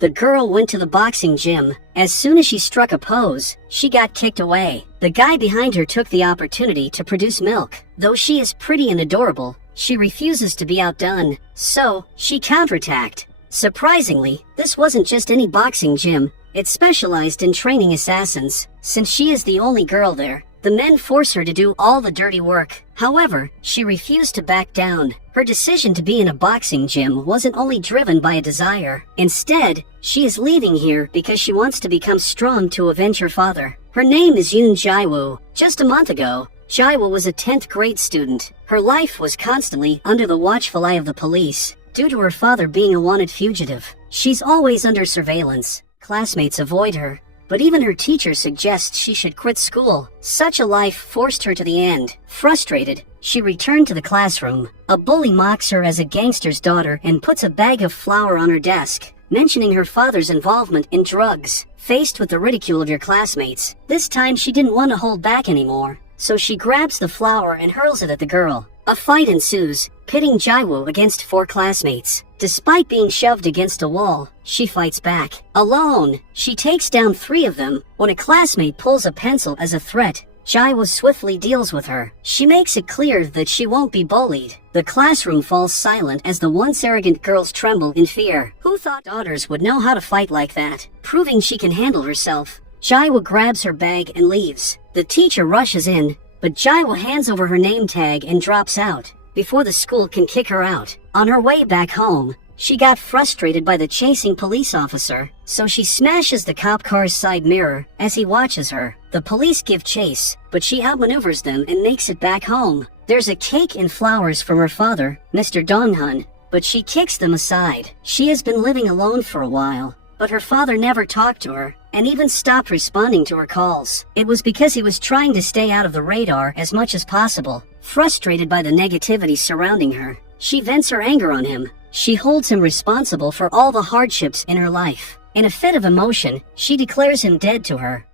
The girl went to the boxing gym. As soon as she struck a pose, she got kicked away. The guy behind her took the opportunity to produce milk. Though she is pretty and adorable, she refuses to be outdone, so she counterattacked. Surprisingly, this wasn't just any boxing gym. It specialized in training assassins. Since she is the only girl there, the men force her to do all the dirty work. However, she refused to back down. Her decision to be in a boxing gym wasn't only driven by a desire. Instead, she is leaving here because she wants to become strong to avenge her father. Her name is Yoon Jae-woo. Just a month ago, Jae-woo was a 10th grade student. Her life was constantly under the watchful eye of the police, due to her father being a wanted fugitive. She's always under surveillance. Classmates avoid her, but even her teacher suggests she should quit school. Such a life forced her to the end. Frustrated, she returned to the classroom. A bully mocks her as a gangster's daughter and puts a bag of flour on her desk, mentioning her father's involvement in drugs. Faced with the ridicule of your classmates, this time she didn't want to hold back anymore, so she grabs the flour and hurls it at the girl. A fight ensues, pitting Jae-woo against 4 classmates. Despite being shoved against a wall, she fights back. Alone, she takes down 3 of them. When a classmate pulls a pencil as a threat, Jae-woo swiftly deals with her. She makes it clear that she won't be bullied. The classroom falls silent as the once arrogant girls tremble in fear. Who thought daughters would know how to fight like that? Proving she can handle herself, Jae-woo grabs her bag and leaves. The teacher rushes in, but Jae-woo hands over her name tag and drops out before the school can kick her out. On her way back home, she got frustrated by the chasing police officer, so she smashes the cop car's side mirror as he watches her. The police give chase, but she outmaneuvers them and makes it back home. There's a cake and flowers from her father, Mr. Dong-hun, but she kicks them aside. She has been living alone for a while, but her father never talked to her and even stopped responding to her calls. It was because he was trying to stay out of the radar as much as possible. Frustrated by the negativity surrounding her, she vents her anger on him. She holds him responsible for all the hardships in her life. In a fit of emotion, she declares him dead to her.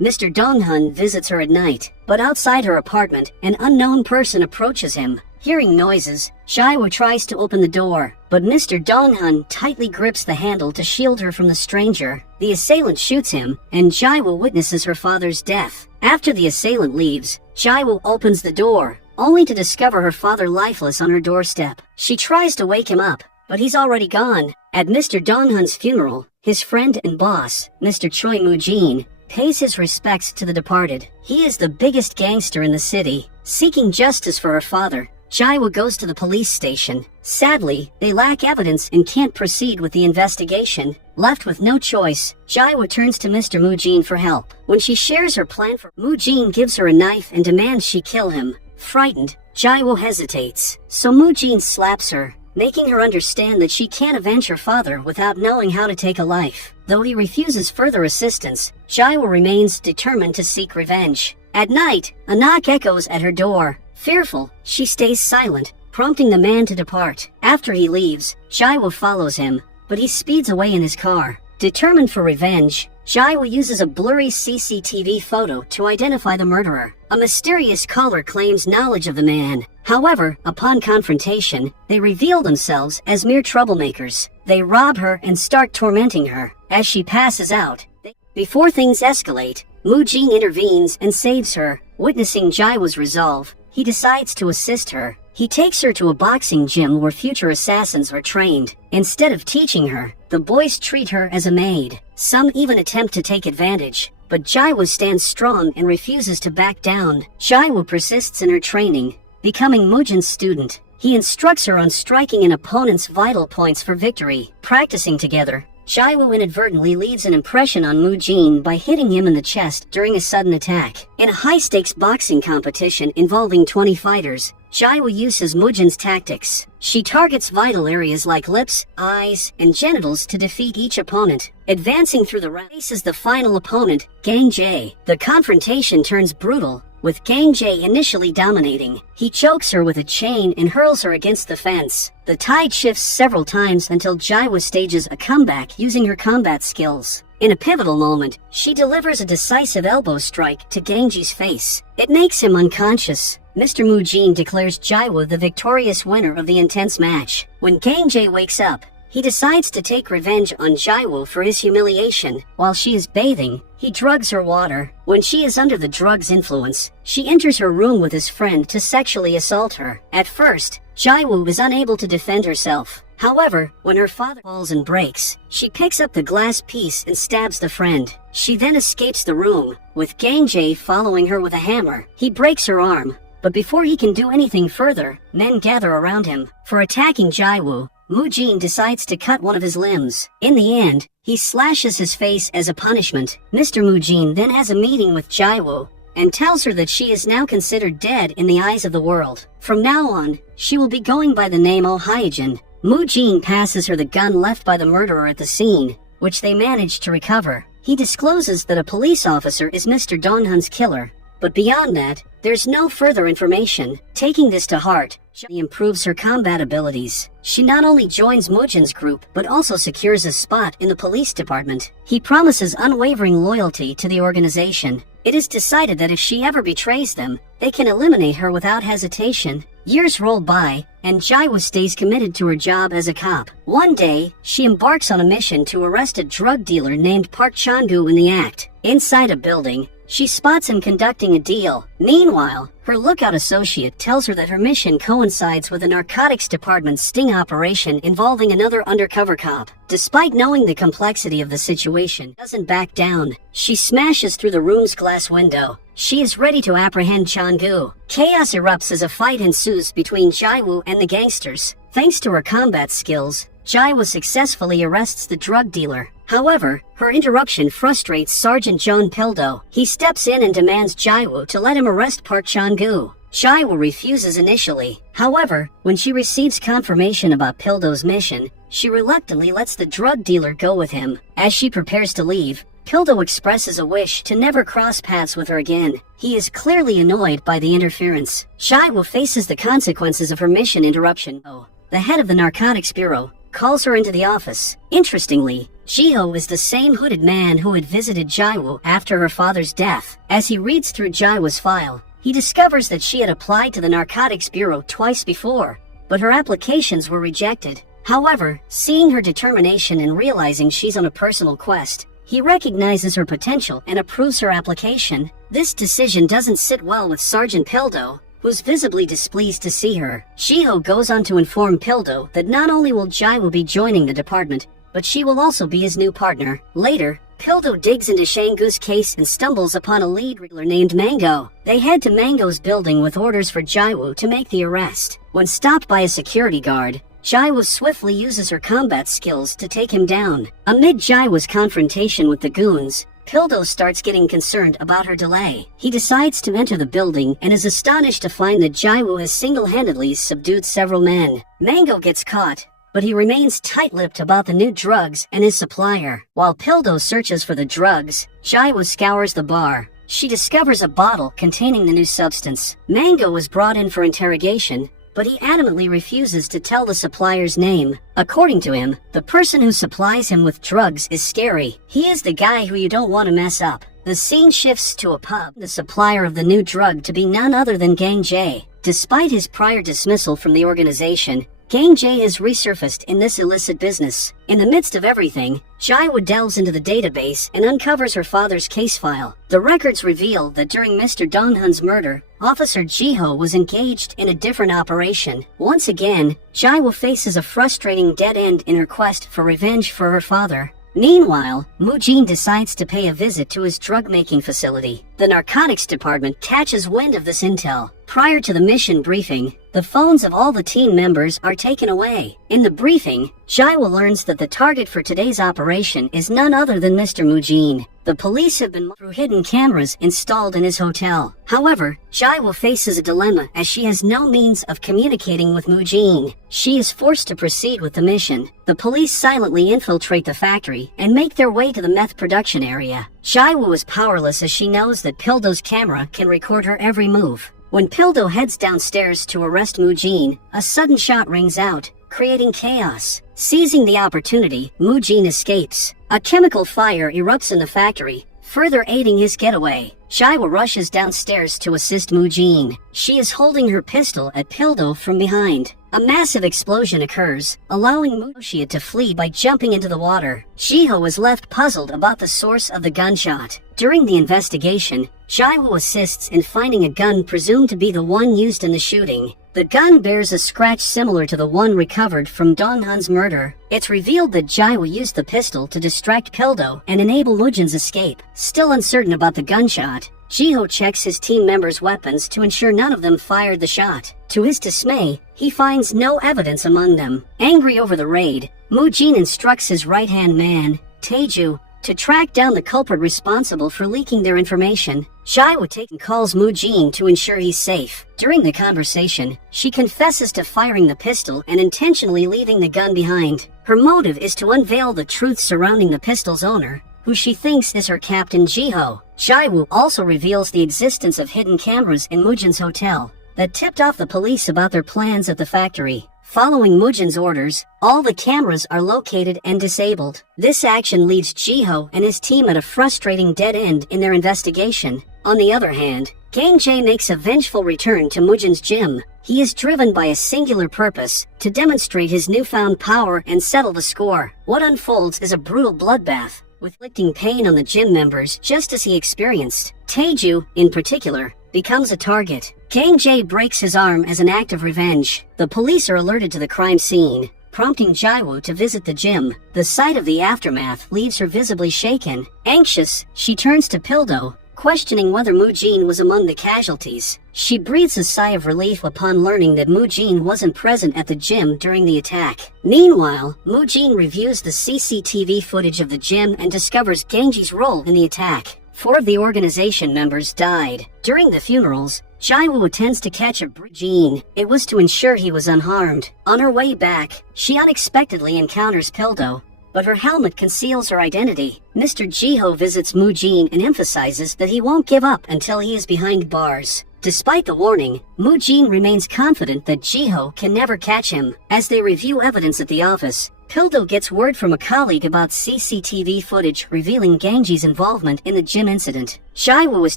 Mr. Dong-hun visits her at night, but outside her apartment, an unknown person approaches him. Hearing noises, Jae-woo tries to open the door, but Mr. Dong-hun tightly grips the handle to shield her from the stranger. The assailant shoots him, and Jae-woo witnesses her father's death. After the assailant leaves, Jae-woo opens the door, only to discover her father lifeless on her doorstep. She tries to wake him up, but he's already gone. At Mr. Dong-hun's funeral, his friend and boss, Mr. Choi Moo-jin, pays his respects to the departed. He is the biggest gangster in the city. Seeking justice for her father, Jae-woo goes to the police station. Sadly, they lack evidence and can't proceed with the investigation. Left with no choice, Jae-woo turns to Mr. Moo-jin for help. When she shares her plan for Moo-jin gives her a knife and demands she kill him. Frightened, Jae-woo hesitates, so Moo-jin slaps her, making her understand that she can't avenge her father without knowing how to take a life. Though he refuses further assistance, Jae-woo remains determined to seek revenge. At night, a knock echoes at her door. Fearful, she stays silent, prompting the man to depart. After he leaves, Jae-woo follows him, but he speeds away in his car. Determined for revenge, Jae-woo uses a blurry CCTV photo to identify the murderer. A mysterious caller claims knowledge of the man. However, upon confrontation, they reveal themselves as mere troublemakers. They rob her and start tormenting her. As she passes out, before things escalate, Moo-jin intervenes and saves her. Witnessing Jae-woo's resolve, he decides to assist her. He takes her to a boxing gym where future assassins are trained. Instead of teaching her, the boys treat her as a maid. Some even attempt to take advantage, but Jae-woo stands strong and refuses to back down. Jae-woo persists in her training, becoming Moo-jin's student. He instructs her on striking an opponent's vital points for victory. Practicing together, Jae-woo inadvertently leaves an impression on Moo-jin by hitting him in the chest during a sudden attack. In a high-stakes boxing competition involving 20 fighters, Jae-woo uses Moo-jin's tactics. She targets vital areas like lips, eyes, and genitals to defeat each opponent. Advancing through the round, faces the final opponent, Gang Jae. The confrontation turns brutal, with Gang Jae initially dominating. He chokes her with a chain and hurls her against the fence. The tide shifts several times until Jae-woo stages a comeback using her combat skills. In a pivotal moment, she delivers a decisive elbow strike to Gang Jae's face. It makes him unconscious. Mr. Moo-jin declares Jae-woo the victorious winner of the intense match. When Gang Jae wakes up, he decides to take revenge on Jaiwoo for his humiliation. While she is bathing, he drugs her water. When she is under the drug's influence, she enters her room with his friend to sexually assault her. At first, Jaiwoo is unable to defend herself. However, when her father falls and breaks, she picks up the glass piece and stabs the friend. She then escapes the room, with Gang Jae following her with a hammer. He breaks her arm, but before he can do anything further, men gather around him. For attacking Jaiwoo, Moojin decides to cut one of his limbs. In the end, he slashes his face as a punishment. Mr. Moojin then has a meeting with Jaiwoo and tells her that she is now considered dead in the eyes of the world. From now on, she will be going by the name Oh Hyejin. Moojin passes her the gun left by the murderer at the scene, which they manage to recover. He discloses that a police officer is Mr. Donghun's killer, but beyond that, there's no further information. Taking this to heart, she improves her combat abilities. She not only joins Moojin's group, but also secures a spot in the police department. He promises unwavering loyalty to the organization. It is decided that if she ever betrays them, they can eliminate her without hesitation. Years roll by, and Jaiwoo stays committed to her job as a cop. One day, she embarks on a mission to arrest a drug dealer named Park Chan-gu in the act. Inside a building, she spots him conducting a deal. Meanwhile, her lookout associate tells her that her mission coincides with a narcotics department sting operation involving another undercover cop. Despite knowing the complexity of the situation, doesn't back down. She smashes through the room's glass window. She is ready to apprehend Chan-gu. Chaos erupts as a fight ensues between Jaiwoo and the gangsters. Thanks to her combat skills, Jaiwoo successfully arrests the drug dealer. However, her interruption frustrates Sergeant John Pildo. He steps in and demands Jaiwoo to let him arrest Park Chan-gu. Jaiwoo refuses initially. However, when she receives confirmation about Pildo's mission, she reluctantly lets the drug dealer go with him. As she prepares to leave, Pildo expresses a wish to never cross paths with her again. He is clearly annoyed by the interference. Jaiwoo faces the consequences of her mission interruption. The head of the Narcotics Bureau calls her into the office. Interestingly, Jiho is the same hooded man who had visited Jaiwoo after her father's death. As he reads through Jaiwoo's file, he discovers that she had applied to the Narcotics Bureau twice before, but her applications were rejected. However, seeing her determination and realizing she's on a personal quest, he recognizes her potential and approves her application. This decision doesn't sit well with Sergeant Pildo, who's visibly displeased to see her. Jiho goes on to inform Pildo that not only will Jaiwoo be joining the department, but she will also be his new partner. Later, Pildo digs into Shang-gu's case and stumbles upon a lead wrangler named Mango. They head to Mango's building with orders for Jaiwoo to make the arrest. When stopped by a security guard, Jaiwoo swiftly uses her combat skills to take him down. Amid Jaiwoo's confrontation with the goons, Pildo starts getting concerned about her delay. He decides to enter the building and is astonished to find that Jaiwoo has single-handedly subdued several men. Mango gets caught, but he remains tight-lipped about the new drugs and his supplier. While Pildo searches for the drugs, Jaiwoo scours the bar. She discovers a bottle containing the new substance. Mango is brought in for interrogation, but he adamantly refuses to tell the supplier's name. According to him, the person who supplies him with drugs is scary. He is the guy who you don't want to mess up. The scene shifts to a pub, the supplier of the new drug to be none other than Gang Jae. Despite his prior dismissal from the organization, Gang Jae has resurfaced in this illicit business. In the midst of everything, Jaiwoo delves into the database and uncovers her father's case file. The records reveal that during Mr. Donghun's murder, Officer Jiho was engaged in a different operation. Once again, Jaiwoo faces a frustrating dead end in her quest for revenge for her father. Meanwhile, Moojin decides to pay a visit to his drug-making facility. The narcotics department catches wind of this intel. Prior to the mission briefing, the phones of all the team members are taken away. In the briefing, Jaiwoo learns that the target for today's operation is none other than Mr. Moojin. The police have been through hidden cameras installed in his hotel. However, Jaiwoo faces a dilemma as she has no means of communicating with Moojin. She is forced to proceed with the mission. The police silently infiltrate the factory and make their way to the meth production area. Jaiwoo is powerless as she knows that Pildo's camera can record her every move. When Pildo heads downstairs to arrest Moojin, a sudden shot rings out, creating chaos. Seizing the opportunity, Moojin escapes. A chemical fire erupts in the factory, further aiding his getaway. Jaiwoo rushes downstairs to assist Moojin. She is holding her pistol at Pildo from behind. A massive explosion occurs, allowing Muxia to flee by jumping into the water. Jiho is left puzzled about the source of the gunshot. During the investigation, Jiho assists in finding a gun presumed to be the one used in the shooting. The gun bears a scratch similar to the one recovered from Donghan's murder. It's revealed that Jiho used the pistol to distract Pildo and enable Mujin's escape. Still uncertain about the gunshot, Jiho checks his team members' weapons to ensure none of them fired the shot. To his dismay, he finds no evidence among them. Angry over the raid, Mujin instructs his right-hand man, Taeju, to track down the culprit responsible for leaking their information. Jiho calls Mujin to ensure he's safe. During the conversation, she confesses to firing the pistol and intentionally leaving the gun behind. Her motive is to unveil the truth surrounding the pistol's owner, who she thinks is her captain Jiho. Jiho also reveals the existence of hidden cameras in Mujin's hotel that tipped off the police about their plans at the factory. Following Mujin's orders, all the cameras are located and disabled. This action leaves Jiho and his team at a frustrating dead end in their investigation. On the other hand, Gang Jae makes a vengeful return to Mujin's gym. He is driven by a singular purpose, to demonstrate his newfound power and settle the score. What unfolds is a brutal bloodbath, inflicting pain on the gym members just as he experienced. Taeju, in particular, becomes a target. Gang Jae breaks his arm as an act of revenge. The police are alerted to the crime scene, prompting Jiho to visit the gym. The sight of the aftermath leaves her visibly shaken. Anxious, she turns to Pildo, questioning whether Mujin was among the casualties. She breathes a sigh of relief upon learning that Mujin wasn't present at the gym during the attack. Meanwhile, Mujin reviews the CCTV footage of the gym and discovers Gangji's role in the attack. 4 of the organization members died. During the funerals, Jiho attends to catch Mujin. It was to ensure he was unharmed. On her way back, she unexpectedly encounters Pildo, but her helmet conceals her identity. Mr. Jiho visits Mujin and emphasizes that he won't give up until he is behind bars. Despite the warning, Mujin remains confident that Jiho can never catch him. As they review evidence at the office, Pildo gets word from a colleague about CCTV footage revealing Gangji's involvement in the gym incident. Jiho was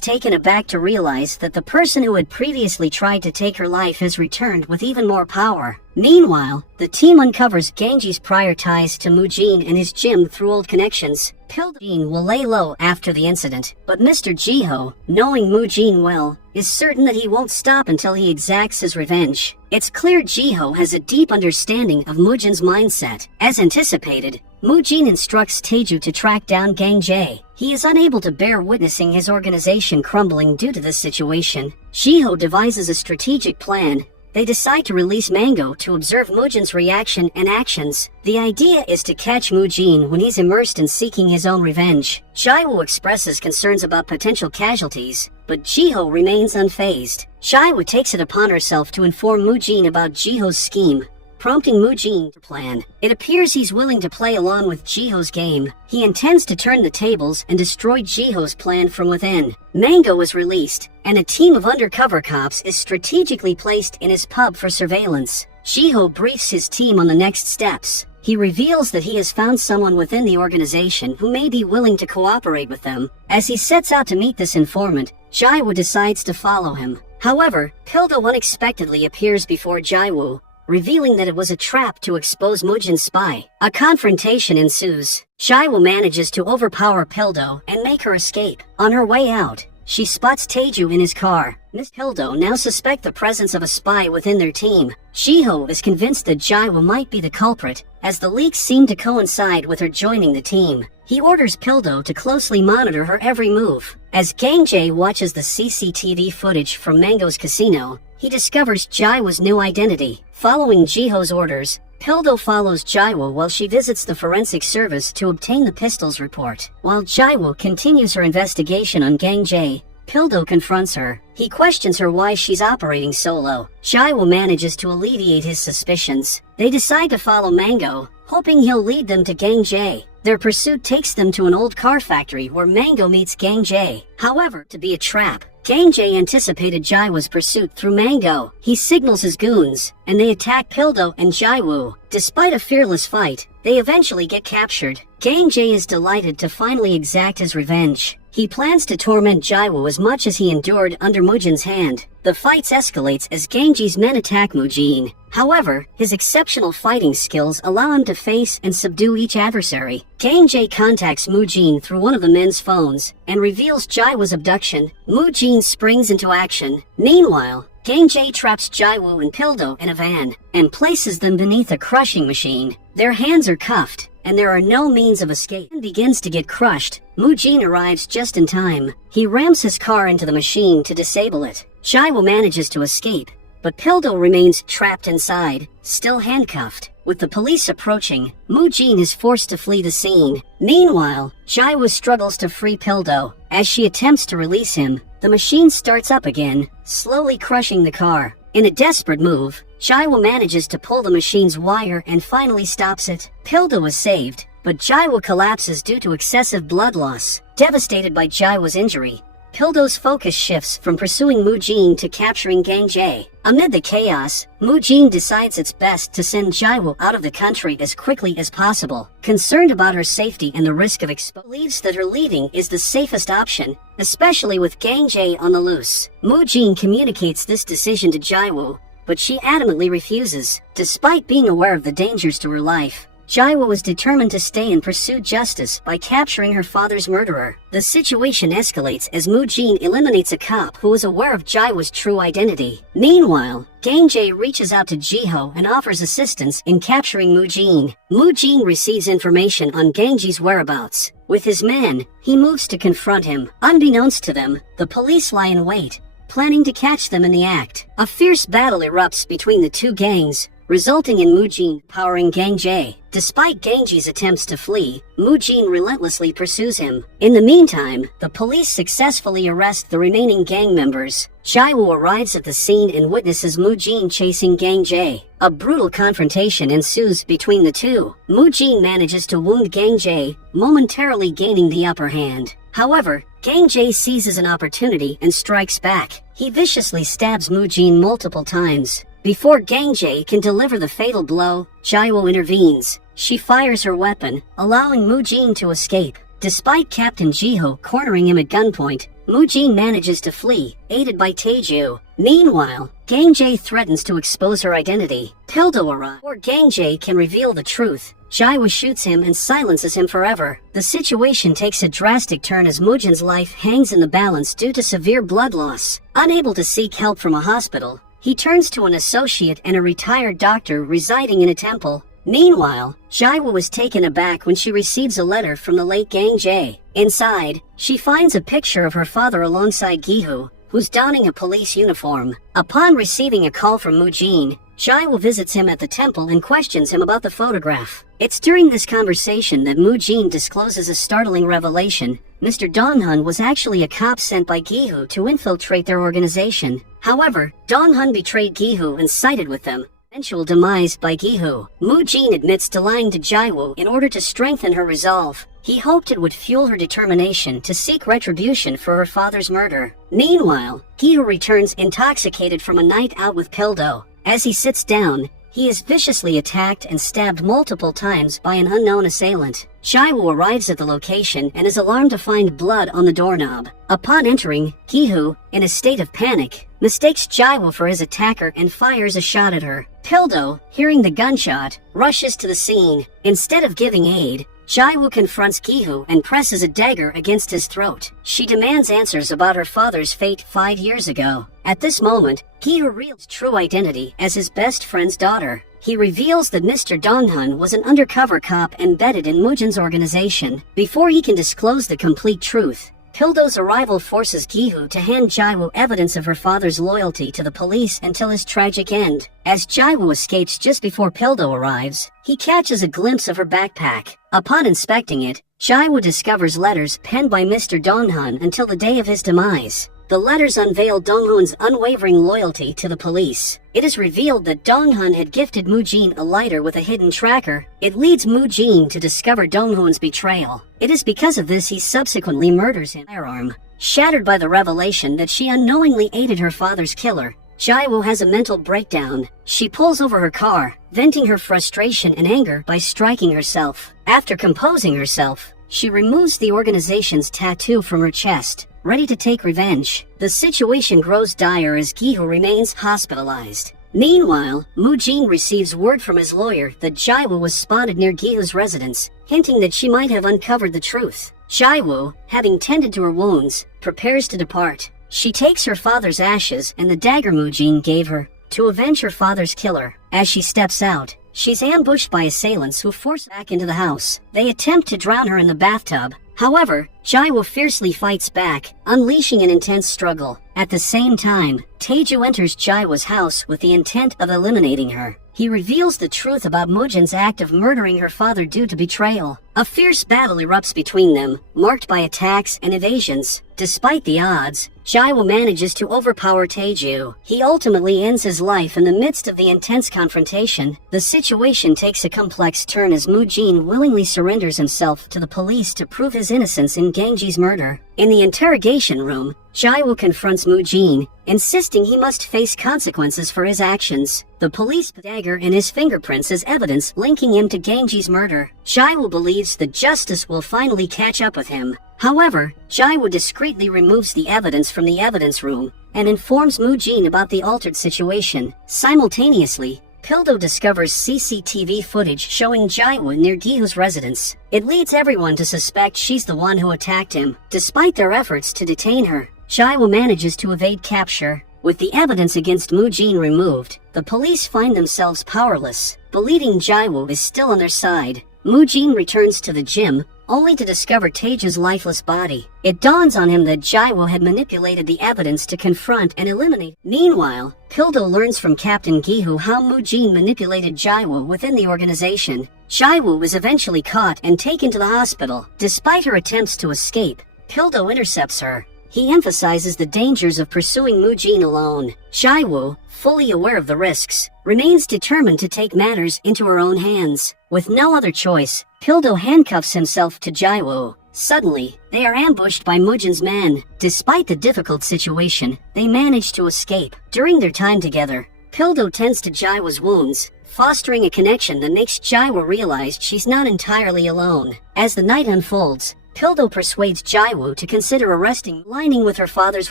taken aback to realize that the person who had previously tried to take her life has returned with even more power. Meanwhile, the team uncovers Gangji's prior ties to Mujin and his gym through old connections. Pildo will lay low after the incident, but Mr. Jiho, knowing Mujin well, is certain that he won't stop until he exacts his revenge. It's clear Jiho has a deep understanding of Mujin's mindset. As anticipated, Mujin instructs Taeju to track down Gang Jae. He is unable to bear witnessing his organization crumbling due to this situation. Jiho devises a strategic plan. They decide to release Mango to observe Mujin's reaction and actions. The idea is to catch Mujin when he's immersed in seeking his own revenge. Jiho expresses concerns about potential casualties, but Jiho remains unfazed. Jiho takes it upon herself to inform Mujin about Jiho's scheme, prompting Mujin to plan. It appears he's willing to play along with Jiho's game. He intends to turn the tables and destroy Jiho's plan from within. Mango is released, and a team of undercover cops is strategically placed in his pub for surveillance. Jiho briefs his team on the next steps. He reveals that he has found someone within the organization who may be willing to cooperate with them. As he sets out to meet this informant, Jiho decides to follow him. However, Pildo unexpectedly appears before Jiho, revealing that it was a trap to expose Mujin's spy. A confrontation ensues. Jiho manages to overpower Pildo and make her escape. On her way out, she spots Taeju in his car. Miss Pildo now suspect the presence of a spy within their team. Jiho is convinced that Jiho might be the culprit, as the leaks seem to coincide with her joining the team. He orders Pildo to closely monitor her every move. As Gang Jae watches the CCTV footage from Mango's casino, he discovers Jiho's new identity. Following Jiho's orders, Pildo follows Jiho while she visits the forensic service to obtain the pistol's report. While Jiho continues her investigation on Gang Jae, Pildo confronts her. He questions her why she's operating solo. Jiho manages to alleviate his suspicions. They decide to follow Mango, hoping he'll lead them to Gang Jae. Their pursuit takes them to an old car factory where Mango meets Gang Jae. However, to be a trap, Gang Jae anticipated Jiho's pursuit through Mango. He signals his goons, and they attack Pildo and Jiho. Despite a fearless fight, they eventually get captured. Gang Jae is delighted to finally exact his revenge. He plans to torment Jiho as much as he endured under Mujin's hand. The fights escalates as Ganji's men attack Mujin. However, his exceptional fighting skills allow him to face and subdue each adversary. Ganji contacts Mujin through one of the men's phones and reveals Jaiwo's abduction. Mujin springs into action. Meanwhile, Ganji traps Jaiwo and Pildo in a van and places them beneath a crushing machine. Their hands are cuffed, and there are no means of escape. The van begins to get crushed. Mujin arrives just in time. He rams his car into the machine to disable it. Jaiwo manages to escape, but Pildo remains trapped inside, still handcuffed. With the police approaching, Mujin is forced to flee the scene. Meanwhile, Jaiwo struggles to free Pildo. As she attempts to release him, the machine starts up again, slowly crushing the car. In a desperate move, Jaiwo manages to pull the machine's wire and finally stops it. Pildo is saved, but Jaiwo collapses due to excessive blood loss. Devastated by Jaiwo's injury, Pildo's focus shifts from pursuing Mujin to capturing Ganji. Amid the chaos, Mujin decides it's best to send Jaiwo out of the country as quickly as possible. Concerned about her safety and the risk of exposure, believes that her leaving is the safest option, especially with Ganji on the loose. Mujin communicates this decision to Jaiwo, but she adamantly refuses. Despite being aware of the dangers to her life, Jaiwo was determined to stay and pursue justice by capturing her father's murderer. The situation escalates as Mujin eliminates a cop who is aware of Jaiwo's true identity. Meanwhile, Ganji reaches out to Jiho and offers assistance in capturing Mujin. Mujin receives information on Ganji's whereabouts. With his men, he moves to confront him. Unbeknownst to them, the police lie in wait, planning to catch them in the act. A fierce battle erupts between the two gangs, resulting in Mujin powering Ganji. Despite Ganji's attempts to flee, Mujin relentlessly pursues him. In the meantime, the police successfully arrest the remaining gang members. Jaiwo arrives at the scene and witnesses Mujin chasing Ganji. A brutal confrontation ensues between the two. Mujin manages to wound Ganji, momentarily gaining the upper hand. However, Ganji seizes an opportunity and strikes back. He viciously stabs Mujin multiple times. Before Ganji can deliver the fatal blow, Jaiwo intervenes. She fires her weapon, allowing Mujin to escape. Despite Captain Jiho cornering him at gunpoint, Mujin manages to flee, aided by Taeju. Meanwhile, Ganji threatens to expose her identity. Pildo arrives. Before Ganji can reveal the truth, Jaiwo shoots him and silences him forever. The situation takes a drastic turn as Mujin's life hangs in the balance due to severe blood loss. Unable to seek help from a hospital, he turns to an associate and a retired doctor residing in a temple. Meanwhile, Jaiwo is taken aback when she receives a letter from the late Ganji. Inside, she finds a picture of her father alongside Gihu, who's donning a police uniform. Upon receiving a call from Mujin, Jaiwo visits him at the temple and questions him about the photograph. It's during this conversation that Mujin discloses a startling revelation. Mr. Donghun was actually a cop sent by Gihu to infiltrate their organization. However, Donghun betrayed Gihu and sided with them. Eventual demise by Gihu. Mujin admits to lying to Jaiwo in order to strengthen her resolve. He hoped it would fuel her determination to seek retribution for her father's murder. Meanwhile, Gihu returns intoxicated from a night out with Pildo. As he sits down, he is viciously attacked and stabbed multiple times by an unknown assailant. Jaiwo arrives at the location and is alarmed to find blood on the doorknob. Upon entering, Gihu, in a state of panic, mistakes Jaiwo for his attacker and fires a shot at her. Pildo, hearing the gunshot, rushes to the scene. Instead of giving aid, Jaiwo confronts Gihu and presses a dagger against his throat. She demands answers about her father's fate 5 years ago. At this moment, Gihu reveals true identity as his best friend's daughter. He reveals that Mr. Donghun was an undercover cop embedded in Mujin's organization. Before he can disclose the complete truth, Pildo's arrival forces Gihu to hand Jaiwo evidence of her father's loyalty to the police until his tragic end. As Jaiwo escapes just before Pildo arrives, he catches a glimpse of her backpack. Upon inspecting it, Jaiwo discovers letters penned by Mr. Donghun until the day of his demise. The letters unveil Donghun's unwavering loyalty to the police. It is revealed that Donghun had gifted Mujin a lighter with a hidden tracker. It leads Mujin to discover Donghun's betrayal. It is because of this he subsequently murders him with a firearm. Shattered by the revelation that she unknowingly aided her father's killer, Jaiwo has a mental breakdown. She pulls over her car, venting her frustration and anger by striking herself. After composing herself, she removes the organization's tattoo from her chest, ready to take revenge. The situation grows dire as Gi-ho remains hospitalized. Meanwhile, Mu-jin receives word from his lawyer that Jae-woo was spotted near Gi-ho's residence, hinting that she might have uncovered the truth. Jae-woo, having tended to her wounds, prepares to depart. She takes her father's ashes and the dagger Mu-jin gave her to avenge her father's killer. As she steps out, she's ambushed by assailants who force her back into the house. They attempt to drown her in the bathtub. However, Jae-woo fiercely fights back, unleashing an intense struggle. At the same time, Taeju enters Jae-woo's house with the intent of eliminating her. He reveals the truth about Mu-jin's act of murdering her father due to betrayal. A fierce battle erupts between them, marked by attacks and evasions. Despite the odds, Jae-woo manages to overpower Taeju. He ultimately ends his life in the midst of the intense confrontation. The situation takes a complex turn as Mu-jin willingly surrenders himself to the police to prove his innocence in Gangji's murder. In the interrogation room, Jae-woo confronts Mu-jin, insisting he must face consequences for his actions. The police put dagger and his fingerprints as evidence linking him to Gangji's murder. Jae-woo believes that justice will finally catch up with him. However, Jae-woo discreetly removes the evidence from the evidence room and informs Mu-jin about the altered situation. Simultaneously, Pildo discovers CCTV footage showing Jae-woo near Gi-ho's residence. It leads everyone to suspect she's the one who attacked him. Despite their efforts to detain her, Jae-woo manages to evade capture. With the evidence against Mu-jin removed, the police find themselves powerless. Believing Jae-woo is still on their side, Mu-jin returns to the gym, only to discover Taeju's lifeless body. It dawns on him that Jae-woo had manipulated the evidence to confront and eliminate. Meanwhile, Pildo learns from Captain Gi-ho how Mu-jin manipulated Jae-woo within the organization. Jae-woo was eventually caught and taken to the hospital. Despite her attempts to escape, Pildo intercepts her. He emphasizes the dangers of pursuing Mu-jin alone. Jae-woo, fully aware of the risks, remains determined to take matters into her own hands. With no other choice, Pildo handcuffs himself to Jae-woo. Suddenly, they are ambushed by Mu-jin's men. Despite the difficult situation, they manage to escape. During their time together, Pildo tends to Jae-woo's wounds, fostering a connection that makes Jae-woo realize she's not entirely alone. As the night unfolds, Pildo persuades Jae-woo to consider arresting, aligning with her father's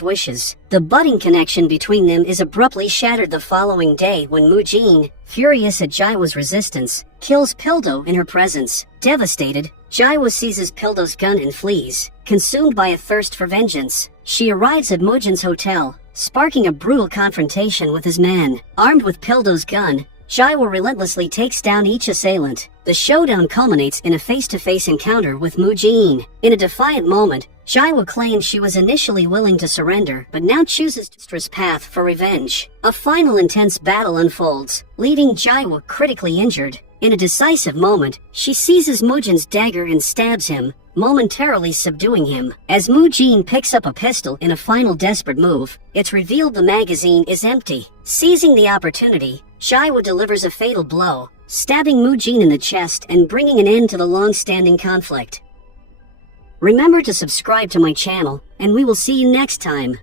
wishes. The budding connection between them is abruptly shattered the following day when Mu-jin, furious at Jae-woo's resistance, kills Pildo in her presence. Devastated, Jae-woo seizes Pildo's gun and flees, consumed by a thirst for vengeance. She arrives at Mu-jin's hotel, sparking a brutal confrontation with his men. Armed with Pildo's gun, Jae-woo relentlessly takes down each assailant. The showdown culminates in a face-to-face encounter with Mu-jin. In a defiant moment, Jae-woo claims she was initially willing to surrender, but now chooses Stra's path for revenge. A final intense battle unfolds, leaving Jae-woo critically injured. In a decisive moment, she seizes Mu-jin's dagger and stabs him, momentarily subduing him. As Mu-jin picks up a pistol in a final desperate move, it's revealed the magazine is empty. Seizing the opportunity, Jae-woo delivers a fatal blow, stabbing Mu-jin in the chest and bringing an end to the long-standing conflict. Remember to subscribe to my channel, and we will see you next time.